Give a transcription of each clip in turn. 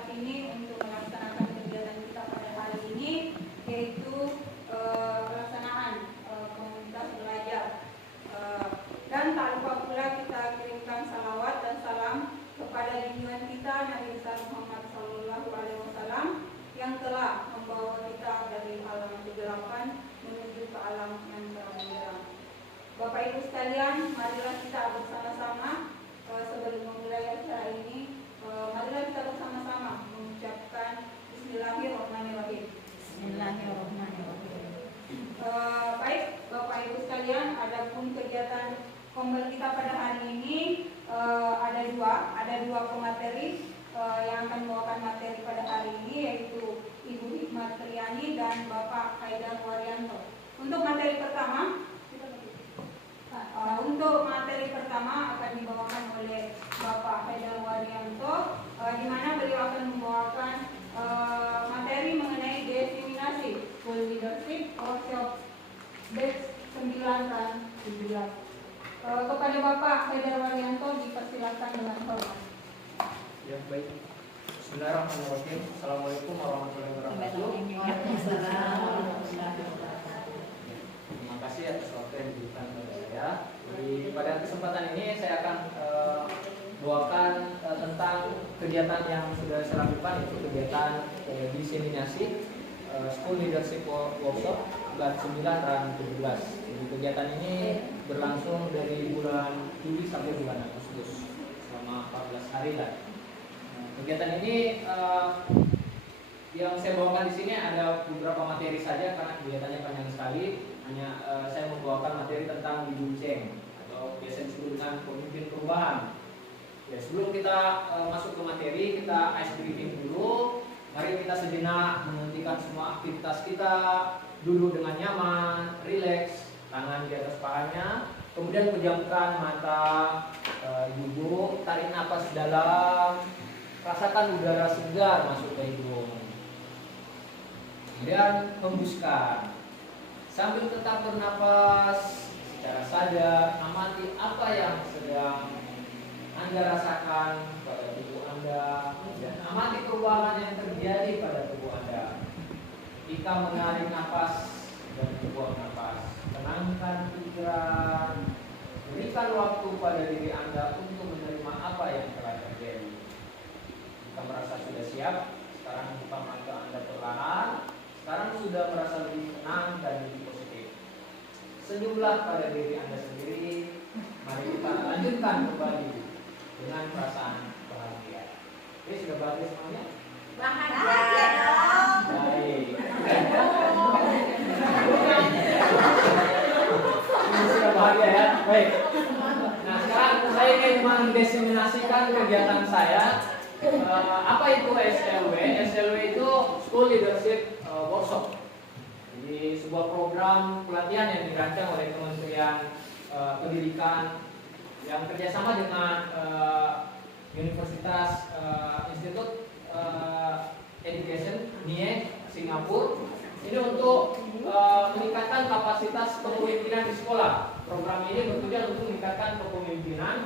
tempat ini untuk melaksanakan kegiatan kita pada hari ini, yaitu pelaksanaan komunitas belajar. Dan tak lupa pula kita kirimkan salawat dan salam kepada junjungan kita Nabi besar Muhammad SAW yang telah membawa kita dari alam kegelapan menuju ke alam yang terang. Bapak Ibu sekalian, marilah kita bersama-sama sebelum memulai acara ini, marilah kita bersama-sama mengucapkan Bismillahirrahmanirrahim. Bismillahirrahmanirrahim. Baik, Bapak Ibu sekalian, adapun kegiatan kombel kita pada hari ini ada dua pemateri yang akan membawakan materi pada hari ini, yaitu Ibu Hikmat Triani dan Bapak Haidar Waryanto. Untuk materi pertama akan dibawakan oleh Bapak Haidar Waryanto, di mana beliau akan membawakan materi mengenai diseminasi School Leadership Workshop Batch 9 dan 17. Kepada Bapak Haidar Waryanto dipersilakan dengan hormat. Ya, baik. Bismillahirrahmanirrahim. Assalamualaikum warahmatullahi wabarakatuh. Terima kasih atas waktu yang diberikan kepada saya. Pada kesempatan ini saya akan bawakan tentang kegiatan yang sudah saya lakukan, yaitu kegiatan diseminasi School Leadership Workshop batch 9 dan 17. Jadi kegiatan ini berlangsung dari bulan Juli sampai bulan Agustus selama 14 hari lah. Kegiatan ini yang saya bawakan di sini ada beberapa materi saja karena kegiatannya panjang sekali. Hanya saya membawakan materi tentang biduceng atau biasa disebut dengan pemimpin perubahan. Ya, sebelum kita masuk ke materi, kita ice breaking dulu. Mari kita sejenak menghentikan semua aktivitas kita, duduk dengan nyaman, rileks, tangan di atas pahanya, kemudian pejamkan mata, duduk, tarik napas dalam, rasakan udara segar masuk ke hidung. Kemudian hembuskan. Sambil tetap bernapas secara sadar, amati apa yang sedang Anda rasakan pada tubuh Anda dan amati perubahan yang terjadi pada tubuh Anda. Ketika menarik napas dan membuang napas, tenangkan pikiran, berikan waktu pada diri Anda untuk menerima apa yang telah terjadi. Jika merasa sudah siap, sekarang buka mata Anda perlahan. Sekarang sudah merasa lebih tenang dan lebih positif. Senyumlah pada diri Anda sendiri. Mari kita lanjutkan kembali dengan perasaan bahagia. Oke, sudah bahagia semuanya? Bahagia dong. Baik. Ini sudah bahagia ya? Baik. Nah, sekarang saya ingin mendeseminasikan kegiatan saya. Apa itu SLW? SLW itu School Leadership Workshop. Jadi sebuah program pelatihan yang dirancang oleh Kementerian Pendidikan yang kerjasama dengan Universitas Institute Education NIE Singapura. Ini untuk meningkatkan kapasitas kepemimpinan di sekolah. Program ini bertujuan untuk meningkatkan kepemimpinan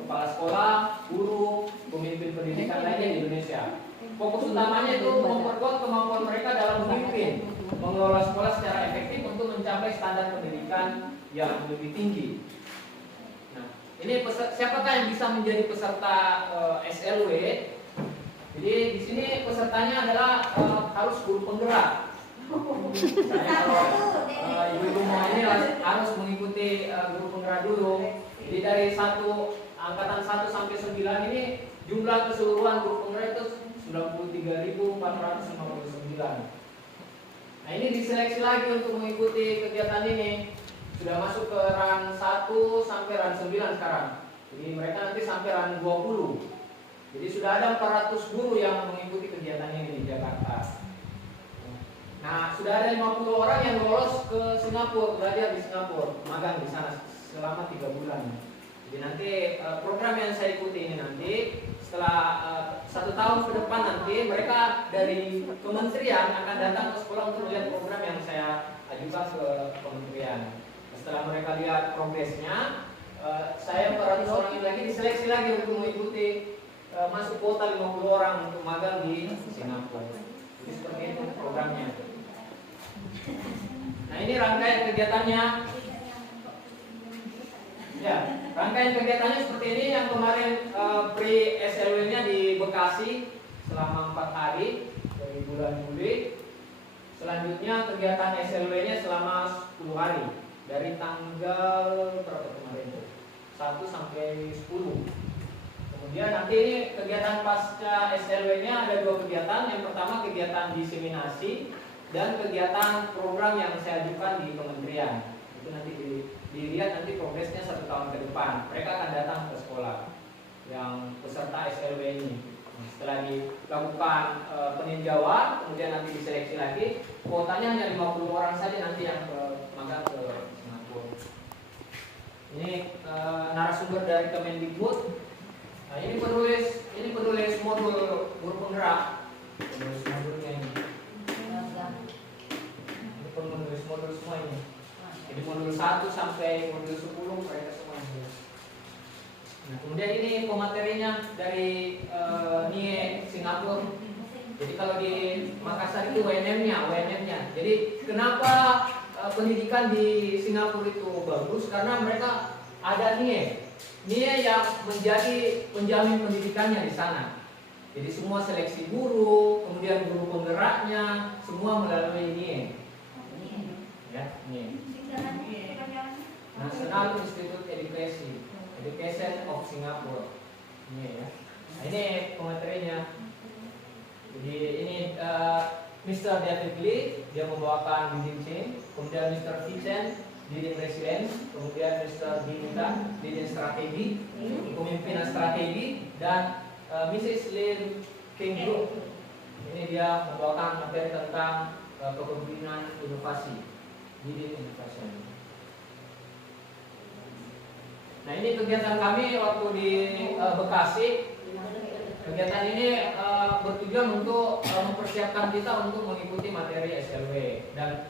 kepala sekolah, guru, pemimpin pendidikan lainnya di Indonesia. Fokus utamanya itu memperkuat kemampuan mereka dalam memimpin, mengelola sekolah secara efektif untuk mencapai standar pendidikan yang lebih tinggi. Nah, ini siapakah yang bisa menjadi peserta SLW? Jadi di sini pesertanya adalah harus guru penggerak. Kalau ibu-ibu mau ini harus mengikuti guru penggerak dulu. Jadi dari angkatan 1 sampai 9 ini jumlah keseluruhan guru penggerak itu 93.459. Nah, ini diseleksi lagi untuk mengikuti kegiatan ini. Sudah masuk ke run 1 sampai run 9 sekarang. Jadi mereka nanti sampai run 20. Jadi sudah ada 400 guru yang mengikuti kegiatan ini di Jakarta. Nah, sudah ada 50 orang yang lolos ke Singapura, belajar di Singapura, magang di sana selama 3 bulan. Jadi nanti program yang saya ikuti ini nanti setelah 1 tahun ke depan nanti mereka dari kementerian akan datang ke sekolah untuk melihat program yang saya ajukan ke kementerian. Setelah mereka lihat progresnya, saya 400 orang ini lagi diseleksi lagi untuk mengikuti masuk kuota 50 orang untuk magang di Singapura. Jadi seperti itu programnya. Nah, ini rangkaian kegiatannya. Ya, rangkaian kegiatannya seperti ini. Yang kemarin pre-SLW-nya di Bekasi selama 4 hari dari bulan Juli. Selanjutnya kegiatan SLW-nya selama 10 hari dari tanggal berapa kemarin itu? 1 sampai 10. Kemudian nanti ini kegiatan pasca SLW-nya ada 2 kegiatan. Yang pertama kegiatan diseminasi dan kegiatan program yang saya ajukan di kementerian. Itu nanti dilihat nanti progresnya 1 tahun ke depan. Mereka akan datang ke sekolah yang peserta SLW ini. Setelah dilakukan peninjauan, kemudian nanti diseleksi lagi, kuotanya hanya 50 orang saja nanti yang magang ke Singapura. Ini narasumber dari Kemendikbud. Nah, ini penulis modul guru penggerak. Penulis modulnya ini. Ini penulis modul semua ini. Jadi modul 1 sampai modul 10 mereka semua ini. Nah, kemudian ini pematerinya dari NIE Singapura. Jadi kalau di Makassar itu WNM-nya. Jadi kenapa pendidikan di Singapura itu bagus? Karena mereka ada NIE yang menjadi penjamin pendidikannya di sana. Jadi semua seleksi guru, kemudian guru penggeraknya, semua melalui NIE. Ya, NIE. National Institute Education of Singapore. Ini ya. Nah, ini pematerinya. Jadi ini Mr. David Lee, dia membawakan leading change, kemudian Mr. Vincent leading resilience, kemudian Mr. Dinita leading strategi, kepemimpinan strategi, dan Mrs. Lin King Group. Ini dia membawakan materi tentang kepemimpinan inovasi, leading innovation. Nah, ini kegiatan kami waktu di Bekasi. Kegiatan ini bertujuan untuk mempersiapkan kita untuk mengikuti materi SLW dan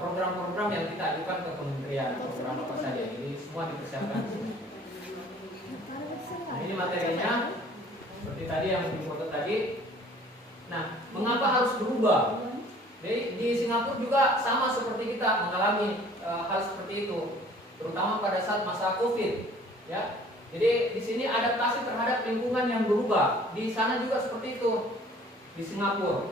program-program yang kita ajukan ke kementerian, program apa saja. Jadi semua dipersiapkan. Nah, ini materinya seperti tadi yang difoto tadi. Nah, mengapa harus berubah? Jadi di Singapura juga sama seperti kita mengalami hal seperti itu, terutama pada saat masa COVID, ya. Jadi di sini adaptasi terhadap lingkungan yang berubah. Di sana juga seperti itu di Singapura.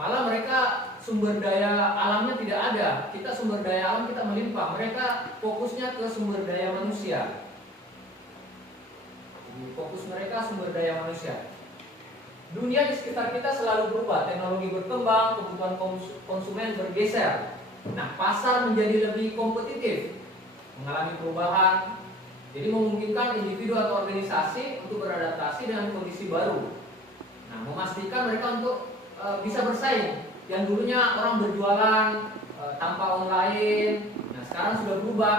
Malah mereka sumber daya alamnya tidak ada. Kita sumber daya alam kita melimpah. Mereka fokusnya ke sumber daya manusia. Fokus mereka sumber daya manusia. Dunia di sekitar kita selalu berubah. Teknologi berkembang, kebutuhan konsumen bergeser. Nah, pasar menjadi lebih kompetitif, mengalami perubahan. Jadi memungkinkan individu atau organisasi untuk beradaptasi dengan kondisi baru. Nah, memastikan mereka untuk bisa bersaing. Yang dulunya orang berjualan tanpa online, nah sekarang sudah berubah.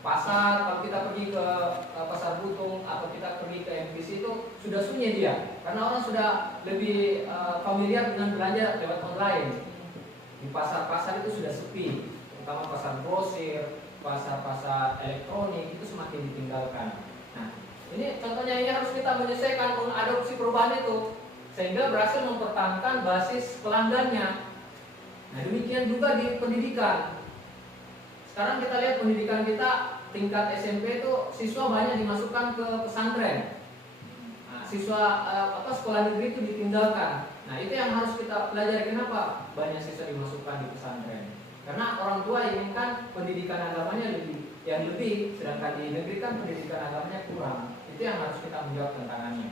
Pasar, kalau kita pergi ke pasar Butung atau kita pergi ke MPC itu sudah sunyi dia, karena orang sudah lebih familiar dengan belanja lewat online. Di pasar-pasar itu sudah sepi, terutama pasar grosir, pasar-pasar elektronik itu semakin ditinggalkan. Nah, ini contohnya ini harus kita menyesuaikan, mengadopsi perubahan itu sehingga berhasil mempertahankan basis pelanggannya. Nah, demikian juga di pendidikan. Sekarang kita lihat pendidikan kita tingkat SMP itu siswa banyak dimasukkan ke pesantren. Nah, siswa sekolah negeri itu ditinggalkan. Nah, itu yang harus kita pelajari. Kenapa banyak siswa dimasukkan di pesantren? Karena orang tua inginkan pendidikan agamanya lebih, sedangkan di negeri kan pendidikan agamanya kurang. Itu yang harus kita menjawab tantangannya.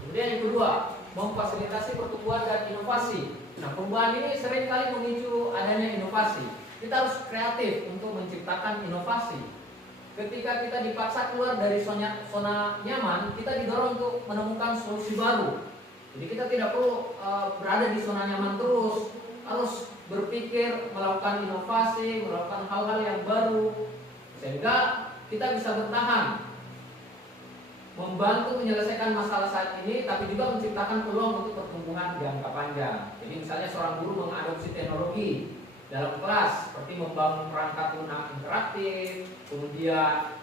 Kemudian yang kedua, memfasilitasi pertumbuhan dan inovasi. Nah, perubahan ini seringkali memicu adanya inovasi. Kita harus kreatif untuk menciptakan inovasi. Ketika kita dipaksa keluar dari zona nyaman, kita didorong untuk menemukan solusi baru. Jadi kita tidak perlu berada di zona nyaman terus, harus berpikir, melakukan inovasi, melakukan hal-hal yang baru, sehingga kita bisa bertahan, membantu menyelesaikan masalah saat ini, tapi juga menciptakan peluang untuk pertumbuhan jangka panjang. Jadi misalnya seorang guru mengadopsi teknologi dalam kelas, seperti membangun perangkat lunak interaktif, kemudian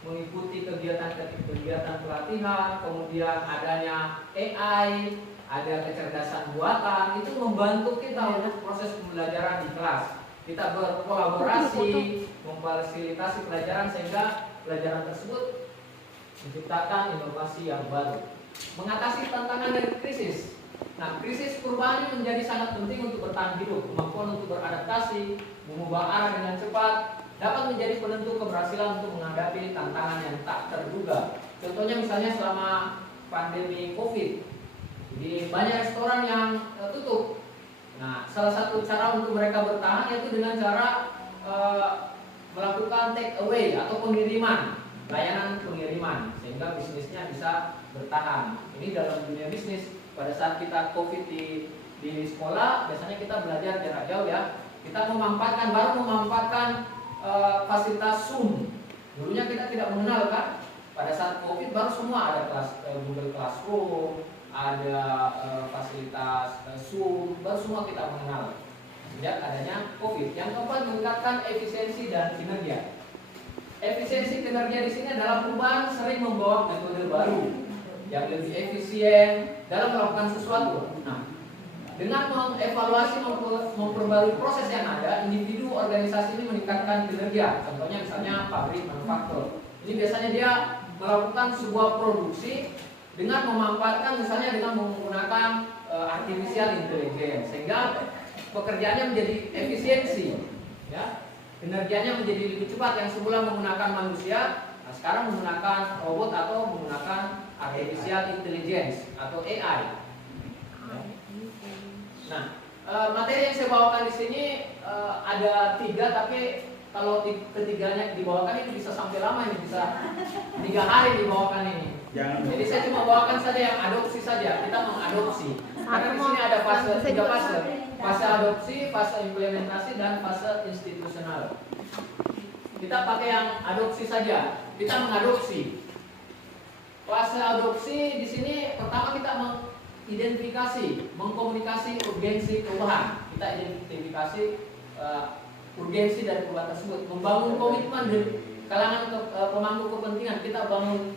mengikuti kegiatan pelatihan, kemudian adanya AI, ada kecerdasan buatan, itu membantu kita untuk proses pembelajaran di kelas. Kita berkolaborasi, memfasilitasi pelajaran sehingga pelajaran tersebut menciptakan inovasi yang baru. Mengatasi tantangan dari krisis. Nah, krisis perubahan ini menjadi sangat penting untuk bertahan hidup. Kemampuan untuk beradaptasi, mengubah arah dengan cepat, dapat menjadi penentu keberhasilan untuk menghadapi tantangan yang tak terduga. Contohnya misalnya selama pandemi COVID, jadi banyak restoran yang tutup. Nah, salah satu cara untuk mereka bertahan yaitu dengan cara melakukan take away atau pengiriman, layanan pengiriman, sehingga bisnisnya bisa bertahan. Ini dalam dunia bisnis. Pada saat kita COVID di sekolah, biasanya kita belajar jarak jauh ya. Kita baru memanfaatkan fasilitas Zoom. Dulunya kita tidak mengenal kan. Pada saat COVID baru semua ada Google Classroom, ada fasilitas Zoom, baru semua kita mengenal. Sejak adanya COVID. Yang keempat, meningkatkan efisiensi dan kinerja. Efisiensi kinerja di sini adalah perubahan sering membawa metode baru yang lebih efisien dalam melakukan sesuatu. Nah, dengan mengevaluasi, memperbarui proses yang ada, individu organisasi ini meningkatkan kinerja. Contohnya misalnya pabrik manufaktur. Ini biasanya dia melakukan sebuah produksi dengan memanfaatkan misalnya dengan menggunakan artificial intelligence, sehingga pekerjaannya menjadi efisiensi, ya, kinerjanya menjadi lebih cepat. Yang semula menggunakan manusia, nah sekarang menggunakan robot atau menggunakan artificial intelligence atau AI. Ya. Nah, materi yang saya bawakan di sini ada 3, tapi kalau ketiganya dibawakan ini bisa sampai lama, ini bisa 3 hari dibawakan ini. Jadi saya cuma bawakan saja yang adopsi saja. Kita mengadopsi. Karena di sini ada 3 fase. Fase adopsi, fase implementasi, dan fase institusional. Kita pakai yang adopsi saja. Kita mengadopsi. Fase adopsi di sini pertama kita mengidentifikasi, mengkomunikasi urgensi perubahan. Kita identifikasi urgensi dari perubahan tersebut. Membangun komitmen dari kalangan pemangku kepentingan. Kita bangun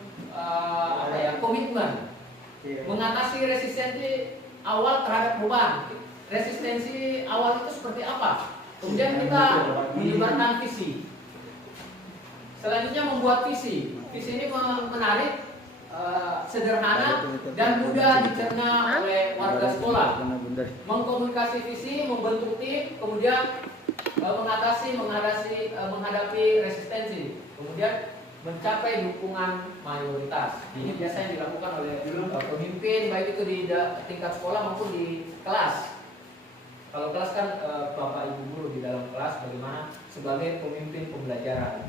komitmen. Mengatasi resistensi awal terhadap perubahan. Resistensi awal itu seperti apa? Kemudian kita menyebarkan visi. Selanjutnya membuat visi. Visi ini menarik, sederhana dan mudah dicerna oleh warga sekolah. Mengkomunikasi visi, membentuk tim, kemudian menghadapi resistensi, kemudian mencapai dukungan mayoritas. Ini biasanya dilakukan oleh pemimpin, baik itu di tingkat sekolah maupun di kelas. Kalau kelas kan bapak ibu guru di dalam kelas bagaimana sebagai pemimpin pembelajaran.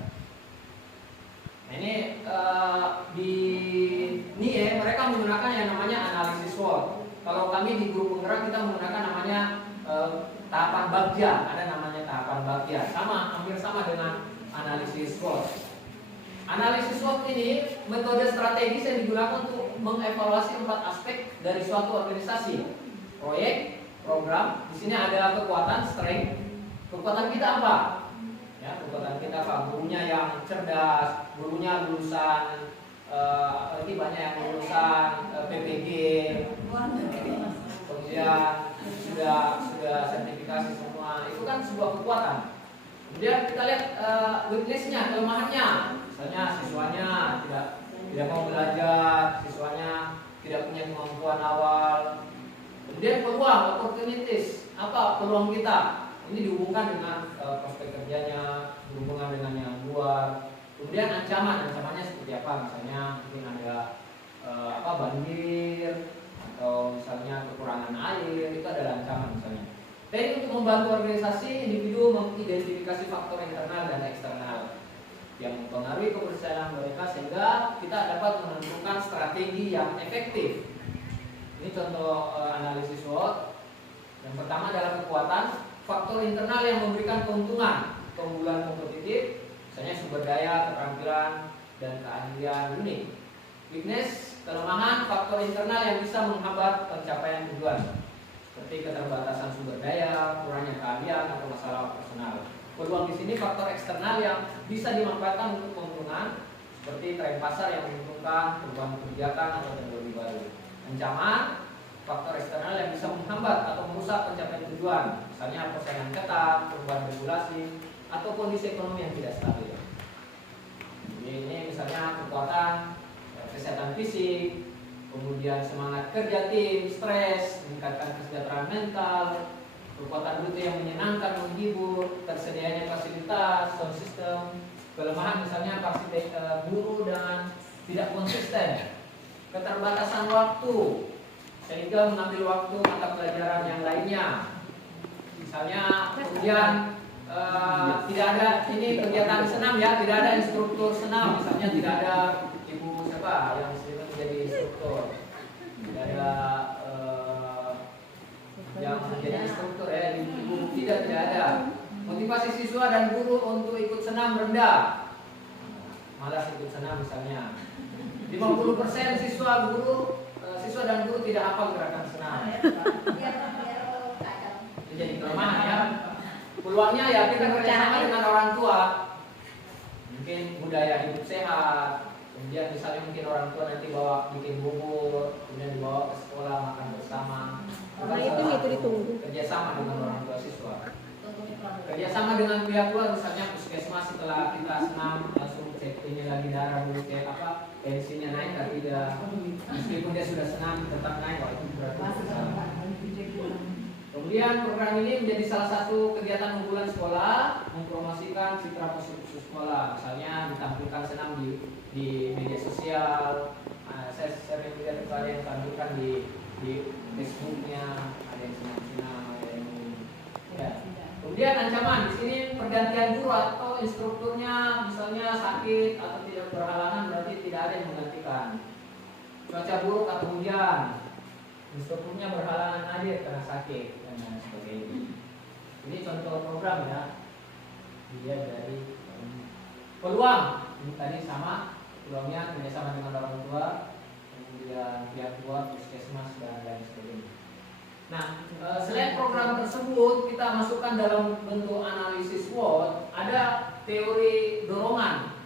Nah, ini di NIE mereka menggunakan yang namanya analisis SWOT. Kalau kami di guru penggerak kita menggunakan namanya tahapan bagja. Ada namanya tahapan bagja. Hampir sama dengan analisis SWOT. Analisis SWOT ini metode strategis yang digunakan untuk mengevaluasi 4 aspek dari suatu organisasi. Proyek, program. Di sini ada kekuatan, strength. Kekuatan kita apa? Ya, kekuatan kita apa? Gurunya yang cerdas, gurunya lulusan banyak yang lulusan PPG, kemudian sudah sertifikasi semua. Itu kan sebuah kekuatan. Kemudian kita lihat weakness-nya, kelemahannya. Misalnya siswanya tidak mau belajar, siswanya tidak punya kemampuan awal. Kemudian peluang, opportunities, apa peluang kita? Ini dihubungkan dengan prospek kerjanya, dihubungkan dengan yang luar. Kemudian ancamannya seperti apa? Misalnya mungkin ada banjir atau misalnya kekurangan air, itu adalah ancaman misalnya. Jadi untuk membantu organisasi, individu mengidentifikasi faktor internal dan eksternal yang mempengaruhi keberhasilan mereka sehingga kita dapat menentukan strategi yang efektif. Ini contoh analisis SWOT. Yang pertama adalah kekuatan, faktor internal yang memberikan keunggulan kompetitif, misalnya sumber daya, keterampilan, dan keahlian unik. Weakness, kelemahan, faktor internal yang bisa menghambat pencapaian tujuan. seperti keterbatasan sumber daya, kurangnya keahlian atau masalah personal. Peluang di sini faktor eksternal yang bisa dimanfaatkan untuk keuntungan, seperti tren pasar yang menguntungkan, perubahan kebijakan atau teknologi baru. Ancaman faktor eksternal yang bisa menghambat atau merusak pencapaian tujuan, misalnya persaingan ketat, perubahan regulasi, atau kondisi ekonomi yang tidak stabil. Ini misalnya kekuatan kesehatan fisik, kemudian semangat kerja tim, stres, meningkatkan kesejahteraan mental, kekuatan rute yang menyenangkan, menghibur, tersedianya fasilitas, sound system, kelemahan misalnya guru dan tidak konsisten, keterbatasan waktu sehingga mengambil waktu mata pelajaran yang lainnya, misalnya kemudian tidak ada ini kegiatan senam ya, tidak ada instruktur senam, misalnya tidak ada ibu siapa yang menjadi instruktur, tidak ada yang menjadi instruktur ya, ibu tidak ada. Motivasi siswa dan guru untuk ikut senam rendah, malas ikut senam misalnya. 50% siswa dan guru tidak hafal gerakan senam. Ini jadi kelemahan ya. Peluangnya ya kita kerjasama dengan orang tua, mungkin budaya hidup sehat, kemudian misalnya mungkin orang tua nanti bawa bikin bubur, kemudian dibawa ke sekolah makan bersama. Itu ditunggu. Kerjasama dengan orang tua siswa, kerjasama dengan pihak luar, misalnya puskesmas setelah kita senam langsung cek ini lagi darah dulu, cek apa tensinya naik atau tidak, meskipun dia sudah senam tetap naik, itu berarti bersalah. Kemudian program ini menjadi salah satu kegiatan unggulan sekolah, mempromosikan citra positif sekolah. Misalnya ditampilkan senam di media sosial. Saya sering lihat itu ada yang tampilkan di Facebooknya, ada yang senam-senam, ada yang ya. Kemudian ancaman di sini pergantian guru atau instrukturnya misalnya sakit atau tidak berhalangan, berarti tidak ada yang menggantikan. Cuaca buruk atau hujan, instrukturnya berhalangan hadir karena sakit dan lain sebagainya. Ini contoh program ya. Dilihat dari peluang. Ini tadi sama peluangnya kerjasama dengan orang tua, kemudian pihak luar, puskesmas dan lain sebagainya. Nah, selain program tersebut kita masukkan dalam bentuk analisis SWOT, ada teori dorongan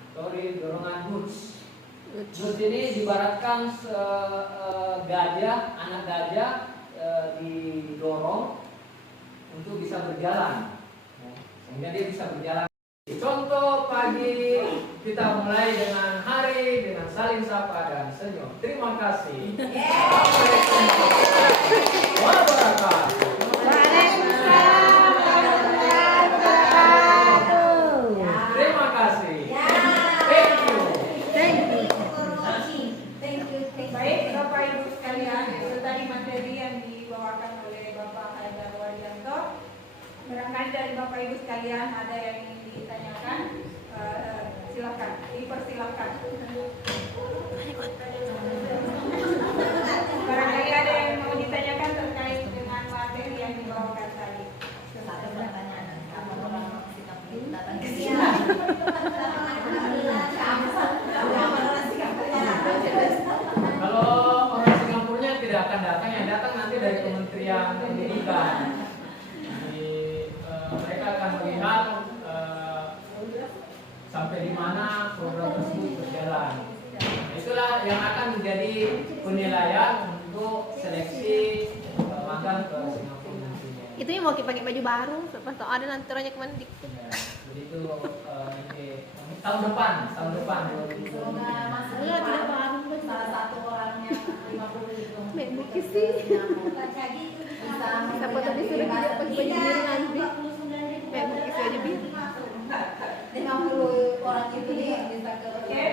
Hoods. Hoods ini diibaratkan anak gajah didorong untuk bisa berjalan, sehingga dia bisa berjalan. Contoh pagi kita mulai dengan hari dengan saling sapa dan senyum. Terima kasih. Assalamualaikum warahmatullahi wabarakatuh. Terima kasih. Thank you. Baik, Bapak Ibu sekalian, itu tadi materi yang dibawakan oleh Bapak Haidar Wardianto. Barangkali dari Bapak Ibu sekalian ada yang ingin ditanyakan, silakan, dipersilakan. Barangkali ada yang mau ditanyakan terkait dengan materi yang dibawakan tadi. Kalau orang Singapurnya tidak akan datang, yang datang nanti dari Kementerian Pendidikan. Mereka akan melihat sampai di mana program tersebut berjalan. Itulah yang akan menjadi penilaian untuk seleksi magang ke Singapura nantinya. Itu yang mau pakai baju baru, pas tau ada nanti orangnya kemana Ya, jadi itu nanti tahun depan 2020. Salah satu orangnya 50 itu. Mek bukis sih. Siapa tadi suruh dia pakai baju biru nanti. Mek bukis aja biru. 50 orang itu nih bisa ke. Oke,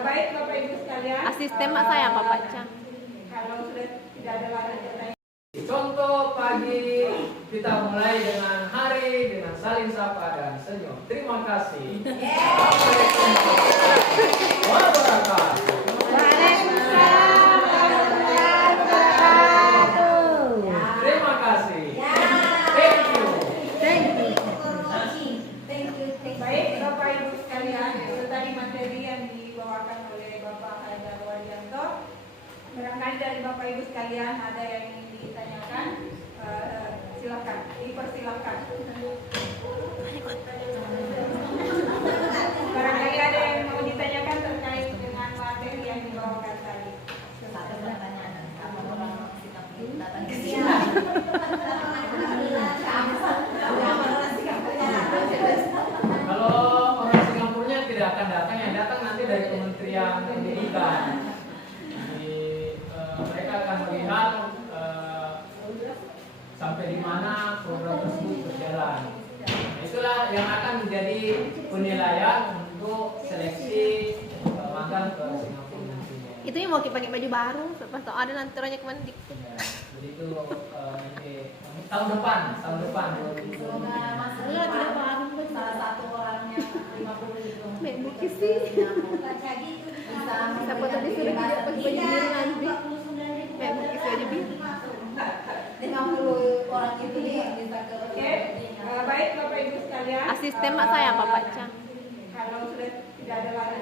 baik Bapak Ibu sekalian. Asisten mak saya Pak Paca. Kalau sudah tidak ada lagi pertanyaan. Contoh pagi kita mulai dengan hari dengan saling sapa dan senyum. Terima kasih. Assalamualaikum warahmatullahi wabarakatuh. Terima kasih. Thank you. Baik Bapak Ibu sekalian, itu tadi materi yang dibawakan oleh Bapak Haidar Wardianto. Barangkali dari Bapak Ibu sekalian ada yang ingin ditanyakan, Silakan, dipersilakan. Barangkali ada yang mau ditanyakan terkait dengan materi yang dibawakan tadi. Satu pertanyaan, apa orang sikap datang ke sini? Kalau orang Singapurnya tidak akan datang, yang datang nanti dari Kementerian Pendidikan. Jadi mereka akan melihat sampai di mana program tersebut berjalan. Nah, itulah yang akan menjadi penilaian untuk seleksi magang ke Singapura nantinya. Itu yang mau pakai baju baru, pas tau ada nanti orangnya kemana Ya, jadi itu nanti tahun depan 2020. Semoga Mas Lula tidak baru salah satu orangnya 50 itu. Bukis sih. Bisa Siapa tadi suruh dia pakai baju biru nanti. Bukis aja biru. 50 orang itu nih bisa ke Oke, baik Bapak Ibu sekalian. Asisten mak saya Bapak Cang. Kalau sudah tidak ada lagi